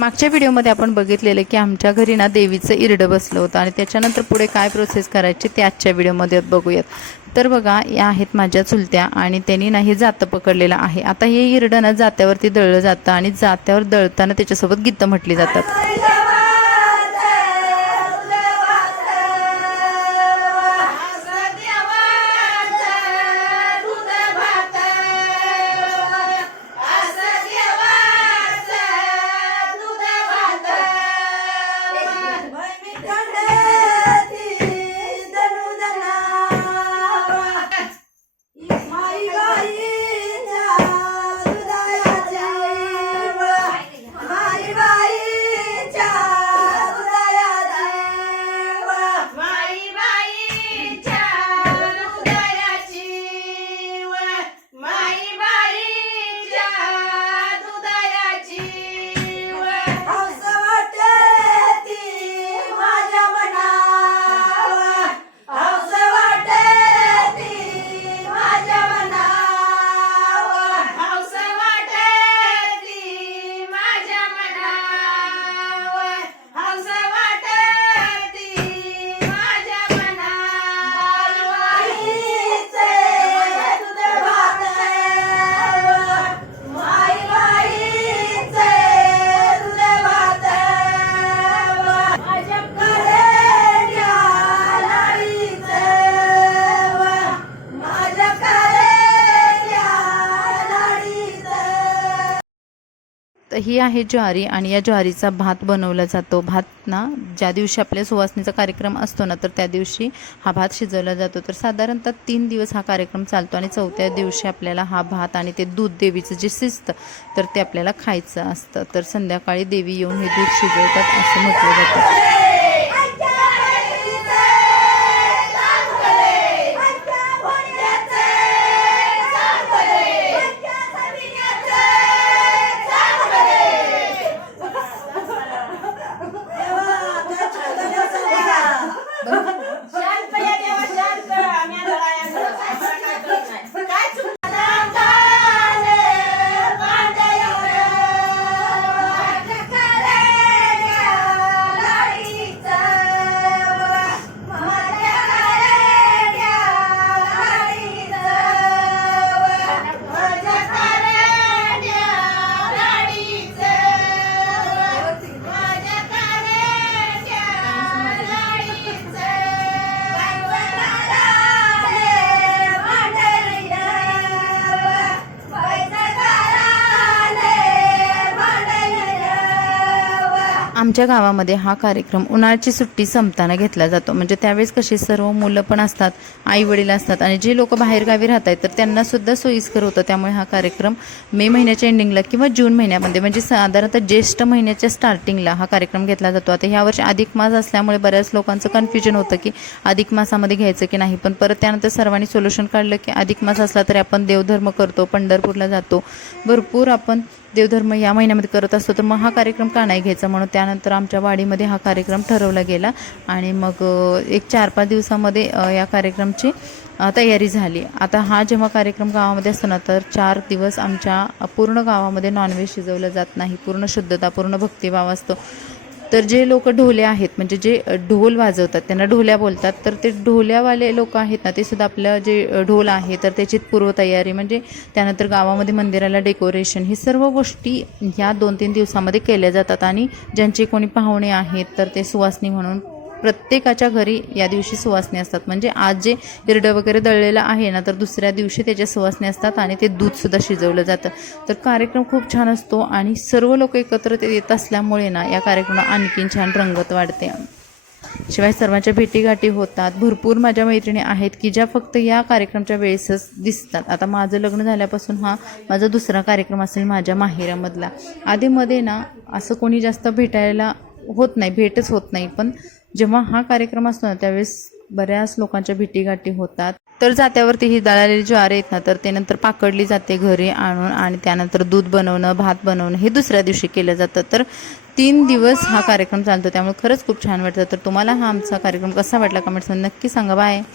मागच्या व्हिडिओमध्ये आपण बघितलेलं की आमच्या घरी ना देवीचं इरडं बसलं होतं आणि त्याच्यानंतर पुढे काय प्रोसेस करायची ते आजच्या व्हिडिओमध्ये बघूयात। तर बघा, या आहेत माझ्या चुलत्या आणि त्यांनी ना हे जातं पकडलेलं आहे। आता हे इरडं ना जात्यावरती दळलं जातं आणि जात्यावर दळताना त्याच्यासोबत गीतं म्हटली जातात। तर ही आहे ज्वारी आणि या ज्वारीचा भात बनवला जातो। भात ना ज्या दिवशी आपल्या सुवासनीचा कार्यक्रम असतो ना, तर त्या दिवशी हा भात शिजवला जातो। तर साधारणतः 3 दिवस हा कार्यक्रम चालतो आणि चौथ्या दिवशी आपल्याला हा भात आणि ते दूध देवीचं जे शिजतं तर ते आपल्याला खायचं असतं। तर संध्याकाळी देवी येऊन हे दूध शिजवतात असं म्हटलं जातं। आमच्या गावामध्ये हा कार्यक्रम उन्हाळ्याची सुट्टी संपताना घेतला जातो। म्हणजे त्यावेळेस कशी सर्व मुलं पण असतात, आई वडील असतात आणि जे लोक बाहेरगावी राहत आहेत तर त्यांना सुद्धा सोयीस्कर होतं। त्यामुळे हा कार्यक्रम मे महिन्याच्या एंडिंगला किंवा जून महिन्यामध्ये म्हणजे साधारणतः ज्येष्ठ महिन्याच्या स्टार्टिंगला हा कार्यक्रम घेतला जातो। आता ह्यावर्षी अधिक मास असल्यामुळे बऱ्याच लोकांचं कन्फ्युजन होतं की अधिक मासामध्ये घ्यायचं की नाही, पण परत त्यानंतर सर्वांनी सोल्युशन काढलं की अधिक मास असला तरी आपण देवधर्म करतो, पंढरपूरला जातो, भरपूर आपण देवधर्म या महिन्यामध्ये करत असतो, तर मग हा कार्यक्रम का नाही घ्यायचा म्हणून त्यानंतर आमच्या वाडीमध्ये हा कार्यक्रम ठरवला गेला आणि मग एक 4-5 दिवसामध्ये या कार्यक्रमची तयारी झाली। आता हा जेव्हा कार्यक्रम गावामध्ये असतो ना, तर 4 दिवस आमच्या पूर्ण गावामध्ये नॉनव्हेज शिजवलं जात नाही, पूर्ण शुद्धता, पूर्ण भक्तिभाव असतो। तर जे लोक ढोले आहेत म्हणजे जे ढोल वाजवतात त्यांना ढोल्या बोलतात, तर ते ढोल्यावाले लोक आहेत ना, ते सुद्धा आपलं जे ढोल आहे तर त्याची पूर्वतयारी म्हणजे त्यानंतर गावामध्ये मंदिराला डेकोरेशन, ही सर्व गोष्टी ह्या 2-3 दिवसामध्ये केल्या जातात। आणि ज्यांचे कोणी पाहुणे आहेत तर ते सुवासनी म्हणून प्रत्येकाच्या घरी या दिवशी सुवासनी असतात। म्हणजे आज जे इरडं वगैरे दळलेलं आहे ना, तर दुसऱ्या दिवशी त्याच्या सुवासनी असतात आणि ते दूधसुद्धा शिजवलं जातं। तर कार्यक्रम खूप छान असतो आणि सर्व लोक एकत्र येत असल्यामुळे ना या कार्यक्रमाला आणखीन छान रंगत वाढते। शिवाय सर्वांच्या भेटीगाठी होतात। भरपूर माझ्या मैत्रिणी आहेत की ज्या फक्त या कार्यक्रमाच्या वेळेसच दिसतात। आता माझं लग्न झाल्यापासून हा माझा दुसरा कार्यक्रम असेल माझ्या माहेरामधला। आधीमध्ये ना असं कोणी जास्त भेटायला होत नाही, भेटच होत नाही, पण जेव्हा हा कार्यक्रम असतो ना त्यावेळेस बऱ्याच लोकांच्या भेटीगाठी होतात। तर जात्यावरती ही दळालेली ज्वारी आहेत ना, तर ते नंतर पाकडली जाते घरी आणून आणि त्यानंतर दूध बनवणं, भात बनवणं हे दुसऱ्या दिवशी केलं जातं। तर 3 दिवस हा कार्यक्रम चालतो, त्यामुळे खरंच खूप छान वाटतं। तर तुम्हाला हा आमचा कार्यक्रम कसा वाटला कमेंट्समध्ये नक्की सांगा। बाय।